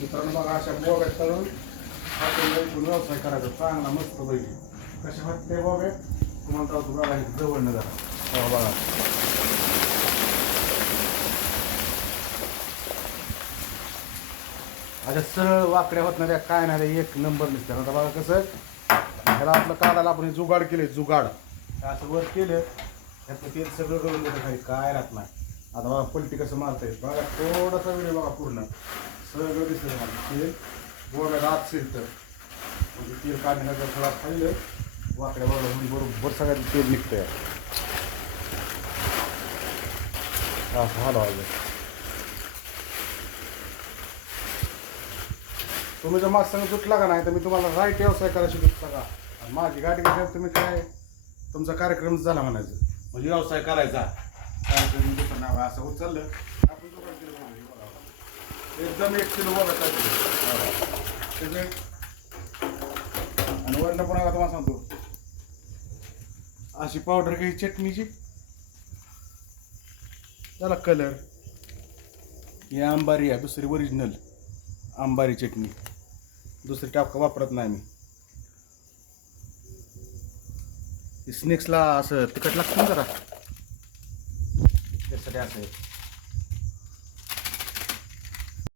मित्रांनो बघा अशा बोब्या तळून हॉटेल व्यवसाय करायचा चांगला मस्त पैकी. कशा होत ते बोब्या तुम्हाला तर बघा जवळ न जरा बघा. अशा सरळ वाकड्या होत नाही काय नाही एक नंबर दिसतात. आता बघा कसं ह्याला आपलं काढायला आपण जुगाड केले जुगाड असं वर केलं ह्यातलं तेल सगळं करून देतं खाली काय राहत नाही. आता बघा पलटी कसं मारता येईल बघा थोडासा व्हिडिओ बघा पूर्ण सगळं दिसतं मला तेल बोब्याला आत शिरतं म्हणजे तेल काढण्याचा थोडा खाल्लं वाकड्या बरोबर सगळ्यात तेल निघतं असं हलवायचं. तुम्ही जर माझं संग जुटला का नाही तर मी तुम्हाला राईट व्यवसाय करायला शिकवतो का. माझी गाडी घेतल्यावर तुम्ही काय तुमचा कार्यक्रम झाला म्हणायचं म्हणजे व्यवसाय करायचा कार्यक्रम दुसरं नाव असं उचललं आपण दुकान केलं बघा एकदम 1 किलो बघा सगळे. आणि वरण पण तुम्हाला सांगतो अशी पावडर घ्यायची चटणीची त्याला कलर ही आंबारी आहे दुसरी ओरिजिनल आंबारी चटणी दुसरी टाका वापरत नाही मी. स्नेक्सला असं तिखट लागतं ना जरा त्यासाठी असं आहे.